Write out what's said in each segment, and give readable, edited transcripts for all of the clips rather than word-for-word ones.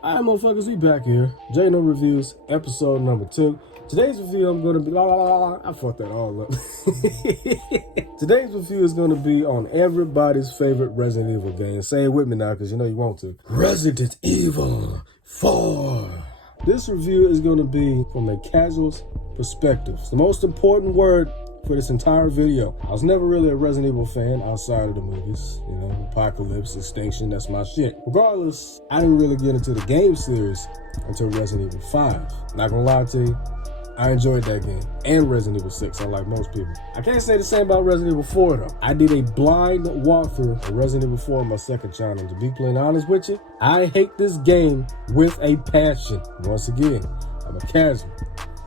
Alright, motherfuckers, we back here. J No Reviews, episode number 2. Today's review, I'm gonna be I fucked that all up. Today's review is gonna be on everybody's favorite Resident Evil game. Say it with me now, because you know you want to. Resident Evil 4. This review is gonna be from a casual's perspective. It's the most important word for this entire video. I was never really a Resident Evil fan outside of the movies. You know, Apocalypse, Extinction, that's my shit. Regardless, I didn't really get into the game series until Resident Evil 5. Not gonna lie to you, I enjoyed that game. And Resident Evil 6, unlike most people. I can't say the same about Resident Evil 4 though. I did a blind walkthrough of Resident Evil 4 on my second channel. To be plain honest with you, I hate this game with a passion. Once again, I'm a casual.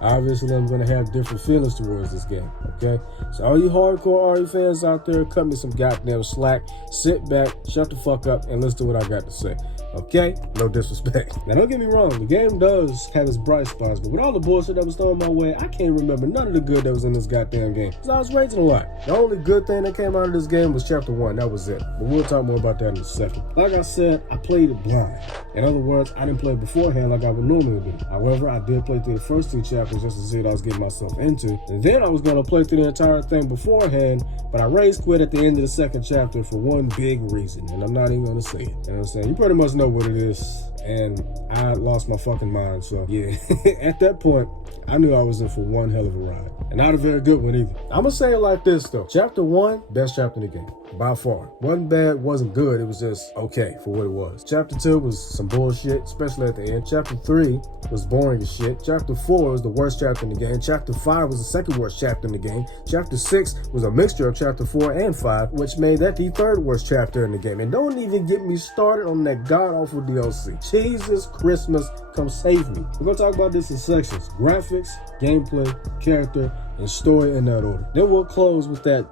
Obviously, I'm going to have different feelings towards this game, okay? So all you hardcore RE fans out there, cut me some goddamn slack. Sit back, shut the fuck up, and listen to what I got to say, okay? No disrespect. Now, don't get me wrong. The game does have its bright spots, but with all the bullshit that was thrown my way, I can't remember none of the good that was in this goddamn game. Because I was raging a lot. The only good thing that came out of this game was Chapter 1. That was it. But we'll talk more about that in a second. Like I said, I played it blind. In other words, I didn't play it beforehand like I would normally do. However, I did play through the first 2 chapters just to see what I was getting myself into. And then I was going to play through the entire thing beforehand, but I rage quit at the end of the second chapter for one big reason, and I'm not even going to say it. You know what I'm saying? You pretty much know what it is, and I lost my fucking mind, so yeah. At that point, I knew I was in for one hell of a ride. And not a very good one either. I'm gonna say it like this though. Chapter 1, best chapter in the game. By far. Wasn't bad, wasn't good. It was just okay for what it was. Chapter 2 was some bullshit, especially at the end. Chapter 3 was boring as shit. Chapter 4 was the worst chapter in the game. Chapter 5 was the second worst chapter in the game. Chapter 6 was a mixture of chapter 4 and 5, which made that the third worst chapter in the game. And don't even get me started on that god-awful DLC. Jesus Christmas, come save me. We're gonna talk about this in sections. Graphics, gameplay, character, and story in that order. Then we'll close with that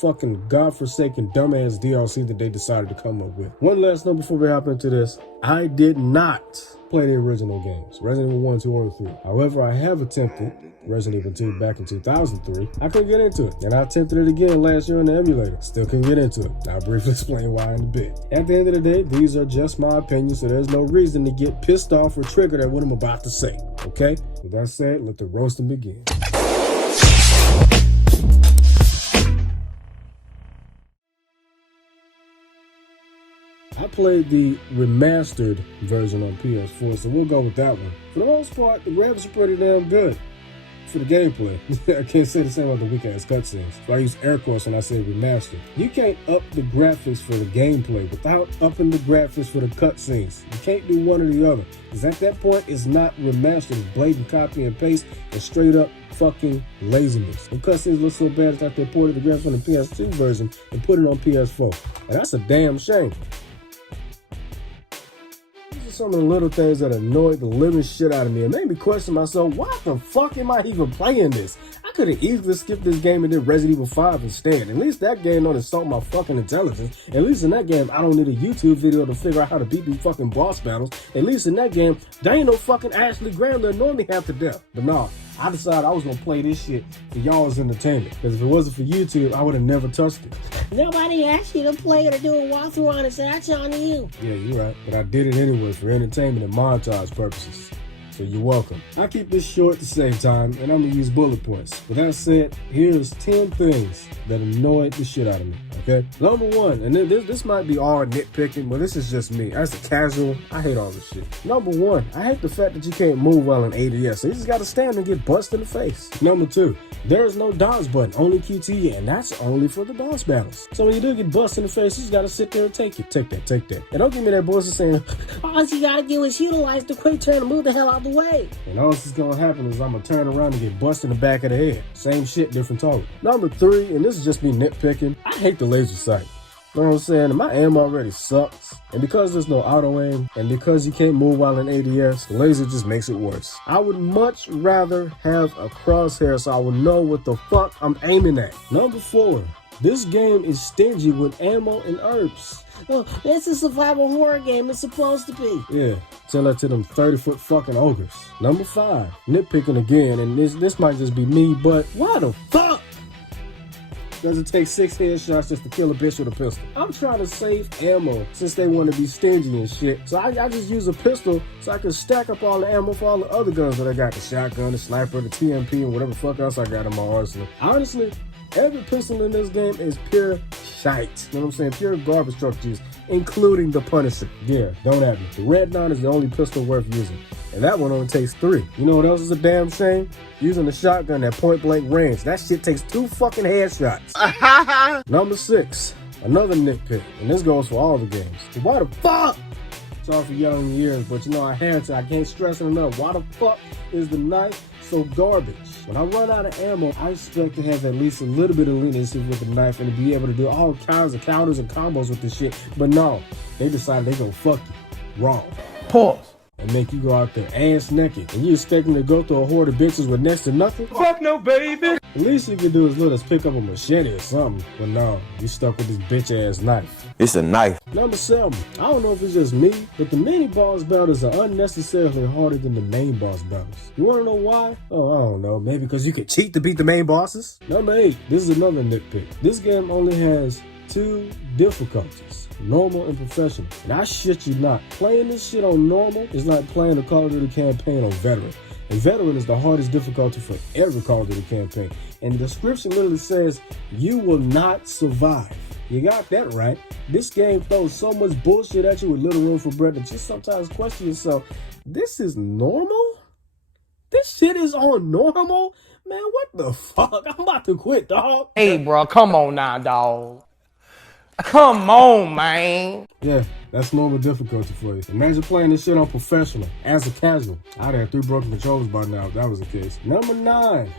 fucking godforsaken dumbass DLC that they decided to come up with. One last note before we hop into this. I did not play the original games, Resident Evil 1, 2, or 3. However, I have attempted Resident Evil 2 back in 2003. I couldn't get into it. And I attempted it again last year on the emulator. Still couldn't get into it. I'll briefly explain why in a bit. At the end of the day, these are just my opinions, so there's no reason to get pissed off or triggered at what I'm about to say. Okay? With that said, let the roasting begin. I played the remastered version on PS4, so we'll go with that one. For the most part, the graphics are pretty damn good. For the gameplay, I can't say the same about the weak-ass cutscenes. So I use air quotes when I say remastered. You can't up the graphics for the gameplay without upping the graphics for the cutscenes. You can't do one or the other. Because at that point, it's not remastered. It's blatant copy and paste and straight up fucking laziness. The cutscenes look so bad that they ported the graphics from the PS2 version and put it on PS4. And that's a damn shame. Some of the little things that annoyed the living shit out of me and made me question myself, why the fuck am I even playing this? I could have easily skipped this game and did Resident Evil 5 instead. At least that game don't insult my fucking intelligence. At least in that game, I don't need a YouTube video to figure out how to beat these fucking boss battles. At least in that game, there ain't no fucking Ashley Graham that annoyed me half to death. But nah, I decided I was gonna play this shit for y'all's entertainment. Because if it wasn't for YouTube, I would have never touched it. Nobody asked you to play it or do a walkthrough on it, so that's on you. Yeah, you're right. But I did it anyway for entertainment and montage purposes. So you're welcome. I keep this short to save time, and I'm gonna use bullet points. With that said, here's 10 things that annoyed the shit out of me, okay? Number 1, and this might be all nitpicking, but this is just me. As a casual, I hate all this shit. Number 1, I hate the fact that you can't move while in ADS, so you just gotta stand and get busted in the face. Number 2, there is no dodge button, only QTE, and that's only for the boss battles. So when you do get busted in the face, you just gotta sit there and take it. Take that, take that. And don't give me that bullshit saying, all you gotta do is utilize the quick turn and move the hell out the way. And all that's gonna happen is I'm gonna turn around and get busted in the back of the head. Same shit, different total. Number 3, and this is just me nitpicking, I hate the laser sight. You know what I'm saying? And my aim already sucks. And because there's no auto aim, and because you can't move while in ADS, the laser just makes it worse. I would much rather have a crosshair so I would know what the fuck I'm aiming at. Number 4, this game is stingy with ammo and herbs. Oh, it's a survival horror game. It's supposed to be. Yeah, tell that to them 30-foot fucking ogres. Number 5, nitpicking again, and this might just be me, but why the fuck does it take 6 headshots just to kill a bitch with a pistol? I'm trying to save ammo since they want to be stingy and shit. So I just use a pistol so I can stack up all the ammo for all the other guns that I got. The shotgun, the sniper, the TMP, and whatever the fuck else I got in my arsenal. Honestly, every pistol in this game is pure shite. You know what I'm saying? Pure garbage truck juice, including the Punisher. Yeah, don't at me. The Red 9 is the only pistol worth using. And that one only takes 3. You know what else is a damn shame? Using the shotgun at point blank range. That shit takes 2 fucking headshots. Number 6, another nitpick. And this goes for all the games. Why the fuck? Sorry for young years, but you know I had to. I can't stress it enough. Why the fuck is the knife so garbage? When I run out of ammo, I expect to have at least a little bit of leniency with the knife and to be able to do all kinds of counters and combos with this shit. But no, they decided they gonna fuck you. Wrong. Pause. And make you go out there ass naked. And you expect them to go through a horde of bitches with next to nothing? Fuck no, baby! The least you can do is let us pick up a machete or something. But no, you stuck with this bitch ass knife. It's a knife. Number 7. I don't know if it's just me, but the mini boss battles are unnecessarily harder than the main boss battles. You wanna know why? Oh, I don't know. Maybe because you can cheat to beat the main bosses? Number 8. This is another nitpick. This game only has 2 difficulties, normal and professional. And I shit you not, playing this shit on normal is like playing a Call of Duty campaign on veteran. And veteran is the hardest difficulty for every Call of Duty campaign. And the description literally says, you will not survive. You got that right. This game throws so much bullshit at you with little room for breath that you sometimes question yourself, this is normal? This shit is on normal? Man, what the fuck? I'm about to quit, dog. Hey, bro, come on now, dog. Come on, man. Yeah, that's normal difficulty for you. Imagine playing this shit on professional as a casual. I'd have 3 broken controllers by now if that was the case. Number 9,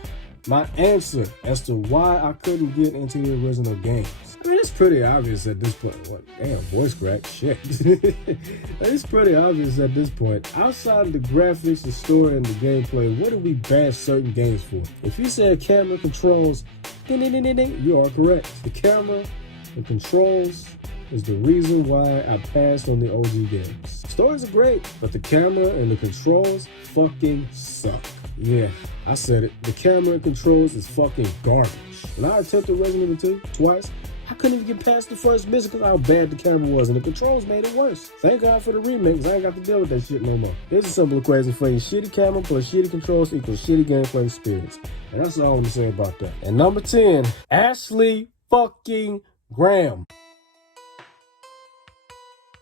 my answer as to why I couldn't get into the original games. I mean, it's pretty obvious at this point. What? Damn, voice crack. Shit. It's pretty obvious at this point. Outside of the graphics, the story, and the gameplay, what do we bash certain games for? If you said camera controls, you are correct. The camera and controls is the reason why I passed on the OG games. Stories are great, but the camera and the controls fucking suck. Yeah, I said it. The camera and controls is fucking garbage. When I attempted Resident Evil 2 twice, I couldn't even get past the first mission because how bad the camera was, and the controls made it worse. Thank God for the remake, because I ain't got to deal with that shit no more. Here's a simple equation for you. Shitty camera plus shitty controls equals shitty gameplay experience. And that's all I want to say about that. And number 10, Ashley fucking Graham.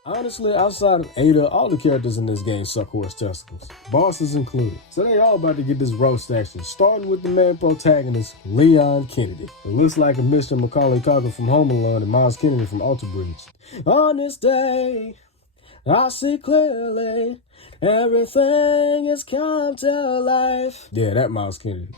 Honestly, outside of Ada, all the characters in this game suck horse testicles, bosses included. So they all about to get this roast action, starting with the main protagonist, Leon Kennedy. It looks like a mixture of Macaulay Culkin from Home Alone and Miles Kennedy from Alter Bridge. On this day, I see clearly, everything has come to life. Yeah, that Miles Kennedy.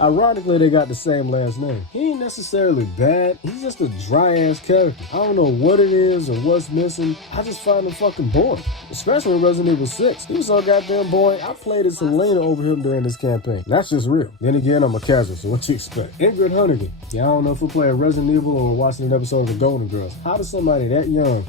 Ironically, they got the same last name. He ain't necessarily bad. He's just a dry-ass character. I don't know what it is or what's missing. I just find him fucking boring. Especially in Resident Evil 6. He was so goddamn boring, I played as Selena over him during this campaign. That's just real. Then again, I'm a casual, so what you expect? Ingrid Honovi. Yeah, I don't know if we're playing Resident Evil or watching an episode of The Golden Girls. How does somebody that young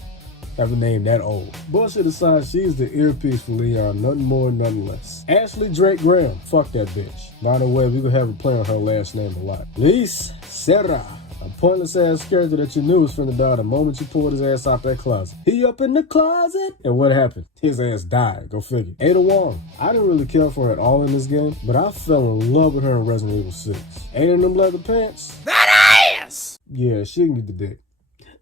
have a name that old? Bullshit aside, she's the earpiece for Leon, nothing more, nothing less. Ashley Drake Graham, fuck that bitch. By the way, we gonna have her play on her last name a lot. Liz Serra, a pointless ass character that you knew was finna die the moment you pulled his ass out that closet. He up in the closet, and what happened? His ass died, go figure. Ada Wong, I didn't really care for her at all in this game, but I fell in love with her in Resident Evil 6. Ada in them leather pants? That ass! Yeah, she can get the dick.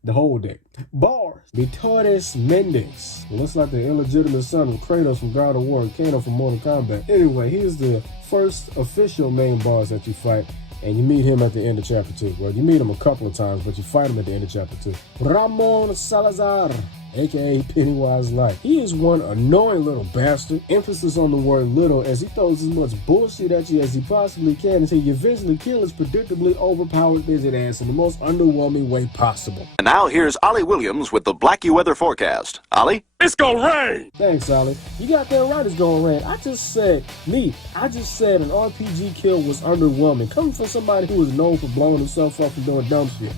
The whole deck. Bars. Vitores Mendes. Looks like the illegitimate son of Kratos from God of War and Kano from Mortal Kombat. Anyway, he's the first official main boss that you fight, and you meet him at the end of Chapter 2. Well, you meet him a couple of times, but you fight him at the end of Chapter 2. Ramon Salazar, aka Pennywise Light. He is one annoying little bastard. Emphasis on the word little, as he throws as much bullshit at you as he possibly can until you eventually kill his predictably overpowered midget ass in the most underwhelming way possible. And now here's Ollie Williams with the Blackie weather forecast. Ollie? It's gonna rain! Thanks, Ollie. You got that right, it's gonna rain. I just said an RPG kill was underwhelming. Coming from somebody who was known for blowing himself up and doing dumb shit.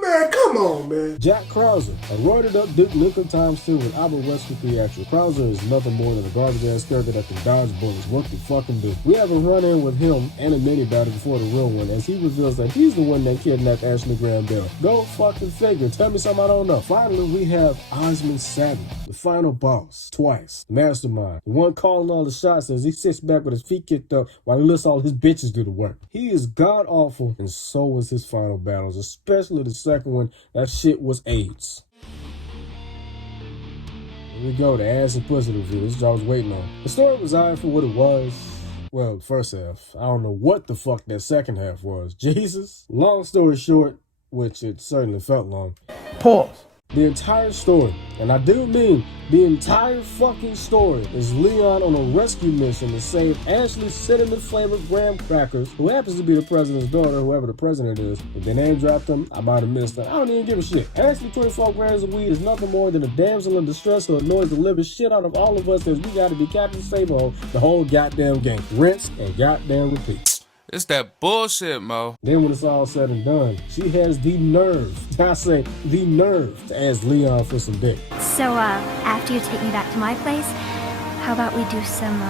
Man, come on, man. Jack Krauser, a roided up Duke Nukem times 2 with Albert Wesker 3 action. Krauser is nothing more than a garbage ass character that can dodge bullets. What the fucking do? We have a run in with him and a mini battle before the real one, as he reveals that he's the one that kidnapped Ashley Graham Bell. Go fucking figure. Tell me something I don't know. Finally, we have Osmond Saddler, the final boss, twice. Mastermind, the one calling all the shots as he sits back with his feet kicked up while he lets all his bitches do the work. He is god awful, and so was his final battles, especially the second one. That shit was AIDS. Here we go, the ass and pussy review. This is what I was waiting on. The story was alright for what it was. Well, the first half. I don't know what the fuck that second half was. Jesus. Long story short, which it certainly felt long. Pause. The entire story, and I do mean the entire fucking story, is Leon on a rescue mission to save Ashley's cinnamon-flavored graham crackers, who happens to be the president's daughter, whoever the president is. If they name dropped him, I might have missed it. I don't even give a shit. Ashley 24 grams of weed is nothing more than a damsel in distress who annoys the living shit out of all of us as we gotta be Captain Save-O the whole goddamn game. Rinse and goddamn repeat. It's that bullshit, Mo. Then when it's all said and done, she has the nerve, I say the nerve, to ask Leon for some dick. So, after you take me back to my place, how about we do some,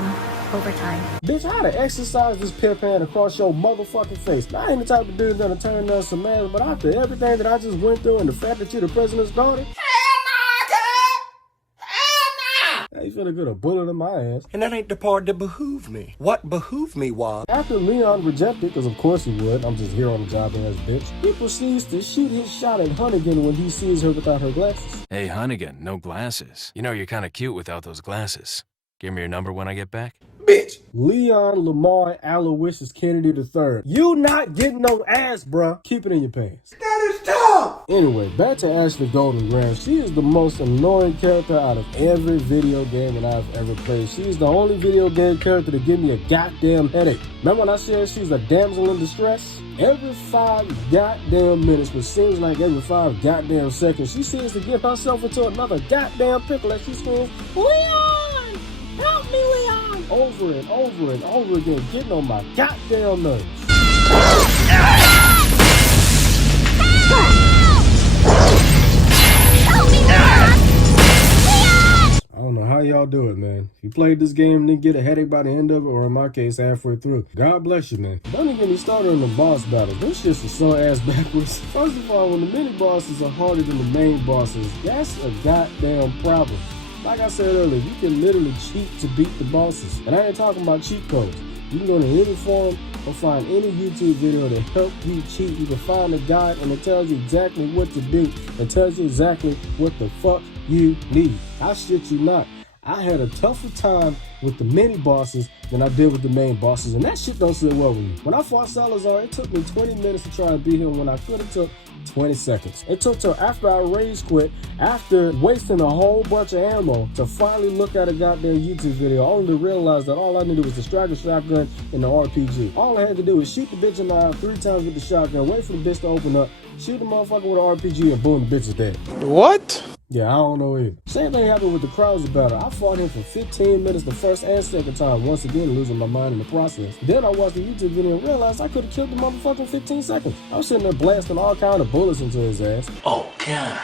overtime? Bitch, I had to exercise this pimp hand across your motherfucking face. Now, I ain't the type of dude gonna turn down some man, but after everything that I just went through and the fact that you're the president's daughter, you finna get a bullet in my ass. And that ain't the part that behooved me. What behooved me was... After Leon rejected, because of course he would, I'm just here on the job ass bitch, he proceeds to shoot his shot at Hunnigan when he sees her without her glasses. Hey, Hunnigan, no glasses. You know you're kind of cute without those glasses. Give me your number when I get back. Bitch! Leon Lamar Aloysius Kennedy III. You not getting no ass, bruh. Keep it in your pants. That is tough! Anyway, back to Ashley Golden Graham. She is the most annoying character out of every video game that I've ever played. She is the only video game character to give me a goddamn headache. Remember when I said she's a damsel in distress? Every 5 goddamn minutes, which seems like every 5 goddamn seconds, she seems to get herself into another goddamn pickle as she screams, Leon! Help me, Leon! Over and over and over again, getting on my goddamn nerves. I don't know how y'all do it, man. If you played this game and didn't get a headache by the end of it, or in my case, halfway through, God bless you, man. Don't even get me started on the boss battles. Those shits are so ass backwards. First of all, when the mini bosses are harder than the main bosses, that's a goddamn problem. Like I said earlier, you can literally cheat to beat the bosses. And I ain't talking about cheat codes. You can go to any forum or find any YouTube video to help you cheat. You can find a guide and it tells you exactly what to do. It tells you exactly what the fuck you need. I shit you not. I had a tougher time with the mini bosses than I did with the main bosses, and that shit don't sit well with me. When I fought Salazar, it took me 20 minutes to try and beat him when I could have took 20 seconds. It took till after I rage quit, after wasting a whole bunch of ammo, to finally look at a goddamn YouTube video, only to realize that all I needed was the striker shotgun and the RPG. All I had to do was shoot the bitch in the eye 3 times with the shotgun, wait for the bitch to open up, shoot the motherfucker with an RPG, and boom, the bitch is dead. What? Yeah, I don't know either. Same thing happened with the Krauser battle. I fought him for 15 minutes the first and second time, once again losing my mind in the process. Then I watched the YouTube video and realized I could have killed the motherfucker in 15 seconds. I was sitting there blasting all kind of bullets into his ass. Oh, God.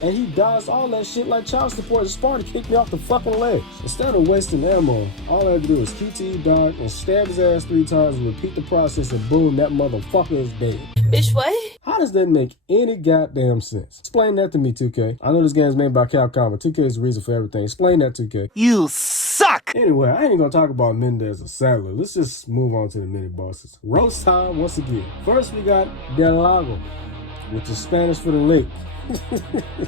And he dodged all that shit like child support and Sparta kicked me off the fucking ledge. Instead of wasting ammo, all I had to do was QTE dodge and stab his ass 3 times and repeat the process, and boom, that motherfucker is dead. Bitch, what? How does that make any goddamn sense? Explain that to me, 2K. I know this game's made by Capcom, but 2K is the reason for everything. Explain that, 2K. You suck! Anyway, I ain't gonna talk about Mendez or Sadler. Let's just move on to the mini bosses. Roast time once again. First we got Del Lago, which is Spanish for the lake.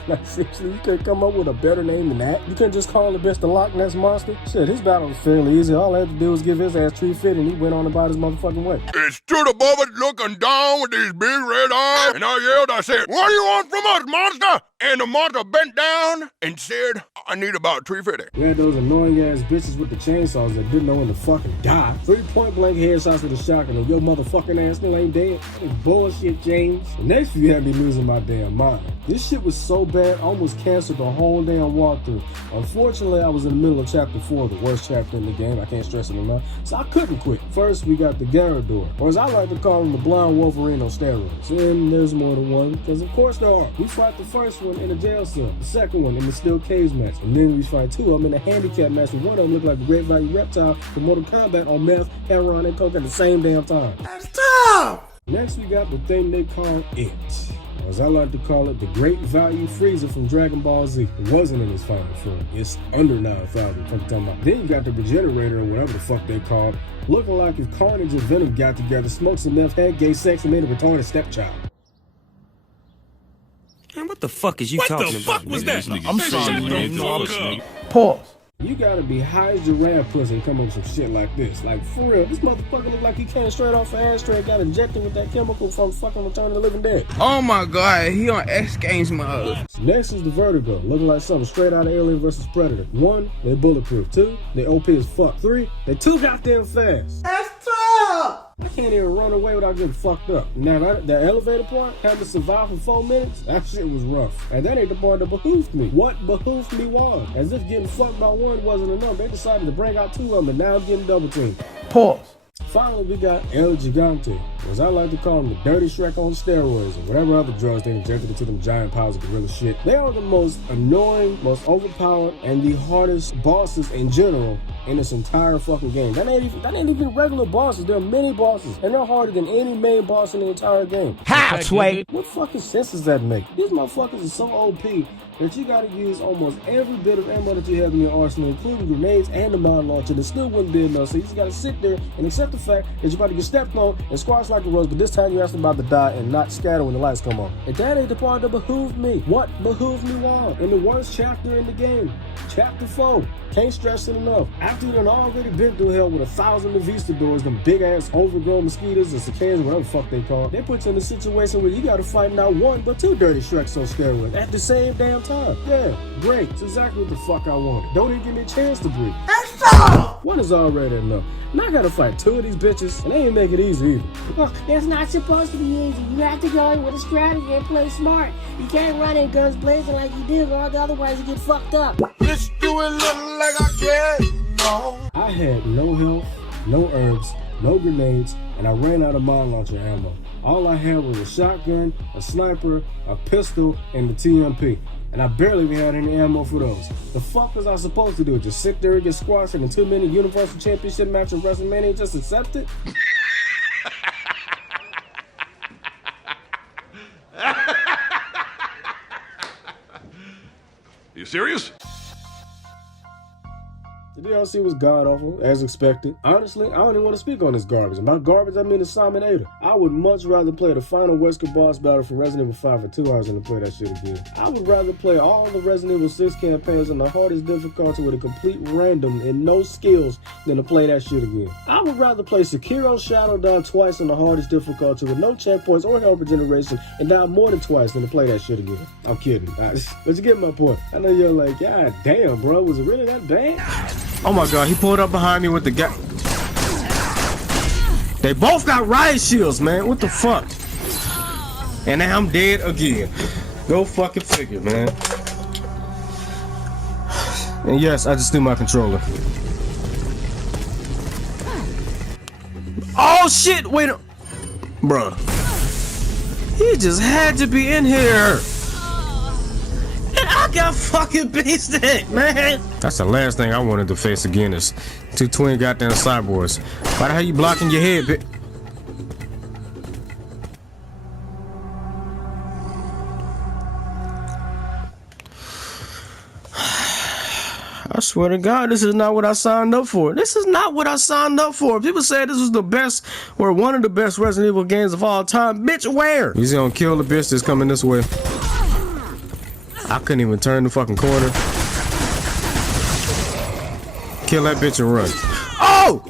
Like seriously, you couldn't come up with a better name than that? You couldn't just call the bitch the Loch Ness Monster? Shit, his battle was fairly easy. All I had to do was give his ass tree fit and he went on about his motherfucking way. It stood above it looking down with these big red eyes, and I yelled, I said, what do you want from us, monster? And the mother bent down and said, I need about $350. We had those annoying ass bitches with the chainsaws that didn't know when to fucking die. 3 point blank headshots with a shotgun and your motherfucking ass still ain't dead. It's bullshit, James. The next few had me losing my damn mind. This shit was so bad, I almost canceled the whole damn walkthrough. Unfortunately, I was in the middle of chapter 4, the worst chapter in the game. I can't stress it enough. So I couldn't quit. First, we got the Garrador, or as I like to call him, the blind Wolverine on steroids. And there's more than one, because of course there are. We fight the first one in a jail cell, the second one in the steel cage match, and then we fight 2 of them in a handicap match with one of them look like a Great Value Reptile from Mortal Kombat on meth, heroin, and coke at the same damn time. That's tough! Next, we got the thing they call It. As I like to call it, the Great Value Freezer from Dragon Ball Z. It wasn't in his final form. It's under 9,000. I'm talking about. Then you got the Regenerator, or whatever the fuck they called, looking like if Carnage and Venom got together, smoked some meth, had gay sex, and made a retarded stepchild. Man, what the fuck is you talking about? What the fuck was that? I'm sorry. Pause. You gotta be high as giraffe pussy and come up with some shit like this. Like, for real, this motherfucker look like he came straight off an ashtray, got injected with that chemical from fucking Return of the Living Dead. Oh my god, he on X Games mode. Next is the Vertigo, looking like something straight out of Alien vs. Predator. 1, they bulletproof. 2, they OP as fuck. 3, they too goddamn fast. That's tough! I can't even run away without getting fucked up. Now, that elevator part, having to survive for 4 minutes, that shit was rough. And that ain't the part that behooved me. What behooved me was, as if getting fucked by 1 wasn't enough, they decided to bring out 2 of them, and now I'm getting double teamed. Pause. Finally, we got El Gigante, as I like to call him, the Dirty Shrek on steroids, or whatever other drugs they injected into them giant piles of gorilla shit. They are the most annoying, most overpowered, and the hardest bosses in general in this entire fucking game. That ain't even regular bosses. They're mini bosses, and they're harder than any main boss in the entire game. How, Sway? What fucking sense does that make? These motherfuckers are so OP that you gotta use almost every bit of ammo that you have in your arsenal, including grenades and the mine launcher, that still wouldn't be enough. So you just gotta sit there and accept the fact that you're about to get stepped on and squashed like a rose, but this time you're actually about to die and not scatter when the lights come on. And that ain't the part that behooved me. What behooved me was in the worst chapter in the game, chapter 4. Can't stress it enough. After you done already been through hell with 1,000 Navistas, them big ass overgrown mosquitoes and cicadas, whatever the fuck they call, they put you in a situation where you gotta fight not 1 but 2 dirty Shreks on steroids at the same damn time. Yeah, great. It's exactly what the fuck I wanted. Don't even give me a chance to breathe. One is already enough. And I gotta fight 2 of these bitches, and they ain't make it easy either. Look, it's not supposed to be easy. You have to go in with a strategy and play smart. You can't run in guns blazing like you did, or otherwise you get fucked up. This doing look like I can. No. I had no health, no herbs, no grenades, and I ran out of mine launcher ammo. All I had was a shotgun, a sniper, a pistol, and the TMP. And I barely even had any ammo for those. The fuck was I supposed to do? Just sit there and get squashed in a 2-minute Universal Championship match at WrestleMania and just accept it? You serious? The DLC was god-awful, as expected. Honestly, I don't even want to speak on this garbage. And by garbage, I mean the Saminator. I would much rather play the final Wesker boss battle from Resident Evil 5 for 2 hours than to play that shit again. I would rather play all the Resident Evil 6 campaigns on the hardest difficulty with a complete random and no skills than to play that shit again. I would rather play Sekiro Shadow Die twice on the hardest difficulty with no checkpoints or health regeneration and die more than twice than to play that shit again. I'm kidding. But you get my point. I know you're like, God damn, bro, was it really that bad? Oh my god, he pulled up behind me with the guy. They both got riot shields, man. What the fuck? And now I'm dead again. Go fucking figure, man. And yes, I just threw my controller. Oh shit, wait a... Bruh. He just had to be in here. I got fucking beasted, man. That's the last thing I wanted to face again is 2 twin goddamn cyborgs. Why the hell you blocking your head, bitch? I swear to God, this is not what I signed up for. This is not what I signed up for. People said this was the best or one of the best Resident Evil games of all time. Bitch, where? He's gonna kill the bitch that's coming this way. I couldn't even turn the fucking corner. Kill that bitch and run. Oh!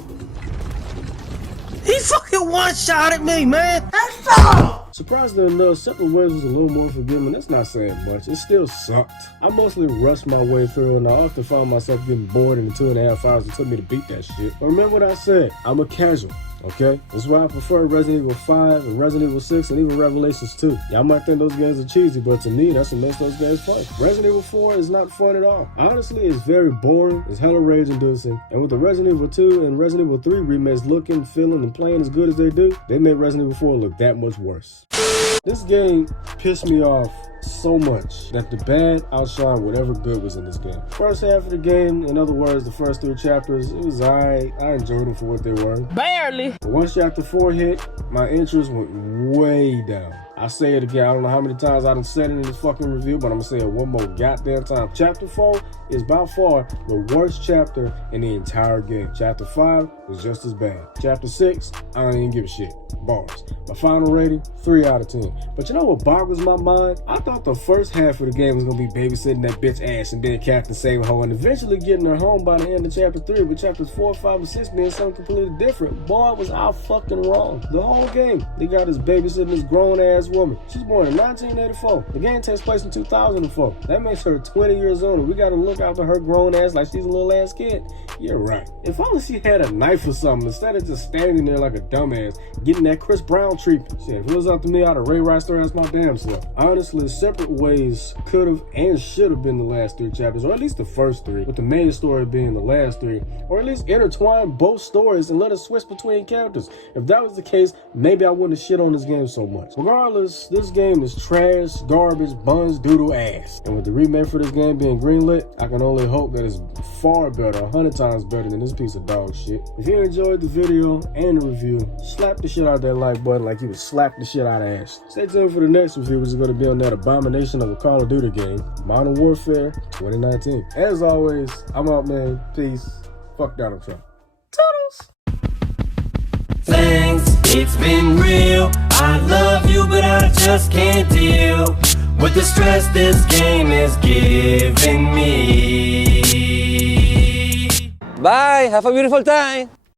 He fucking one-shotted me, man! That's all! Surprisingly enough, Separate Ways was a little more forgiving. That's not saying much. It still sucked. I mostly rushed my way through, and I often found myself getting bored in the 2.5 hours it took me to beat that shit. But remember what I said, I'm a casual. Okay? That's why I prefer Resident Evil 5 and Resident Evil 6 and even Revelations 2. Y'all might think those games are cheesy, but to me, that's what makes those games fun. Resident Evil 4 is not fun at all. Honestly, it's very boring, it's hella rage-inducing, and with the Resident Evil 2 and Resident Evil 3 remakes looking, feeling, and playing as good as they do, they made Resident Evil 4 look that much worse. This game pissed me off so much that the bad outshined whatever good was in this game. First half of the game, in other words, the first 3 chapters, it was alright. I enjoyed them for what they were. Barely. But once chapter 4 hit, my interest went way down. I say it again, I don't know how many times I done said it in this fucking review, but I'm gonna say it one more goddamn time. Chapter 4 is by far the worst chapter in the entire game. Chapter 5 was just as bad. Chapter 6, I don't even give a shit. Bars. My final rating, 3 out of 10. But you know what boggles my mind? I thought the first half of the game was gonna be babysitting that bitch ass and being Captain Save-A-Ho and eventually getting her home by the end of chapter 3, but chapters 4, 5, and 6 being something completely different. Boy, was I fucking wrong. The whole game, they got us babysitting this grown ass woman. She's born in 1984. The game takes place in 2004. That makes her 20 years old, and we gotta look after her grown ass like she's a little ass kid. You're right. If only she had a knife or something instead of just standing there like a dumbass, getting that Chris Brown treatment. Shit, if it was up to me, I'd have Ray Rice her ass my damn self. Honestly, Separate Ways could have and should have been the last 3 chapters, or at least the first 3, with the main story being the last 3, or at least intertwine both stories and let us switch between characters. If that was the case, maybe I wouldn't have shit on this game so much. Regardless, this game is trash, garbage, buns, doodle, ass. And with the remake for this game being greenlit, I can only hope that it's far better, 100 times better than this piece of dog shit. If you enjoyed the video and the review, slap the shit out of that like button like you would slap the shit out of Ash. Stay tuned for the next review, which is going to be on that abomination of a Call of Duty game, Modern Warfare 2019. As always, I'm out, man. Peace. Fuck Donald Trump. Toodles! Thanks, it's been real. I love you, but I just can't deal with the stress this game is giving me. Bye, have a beautiful time.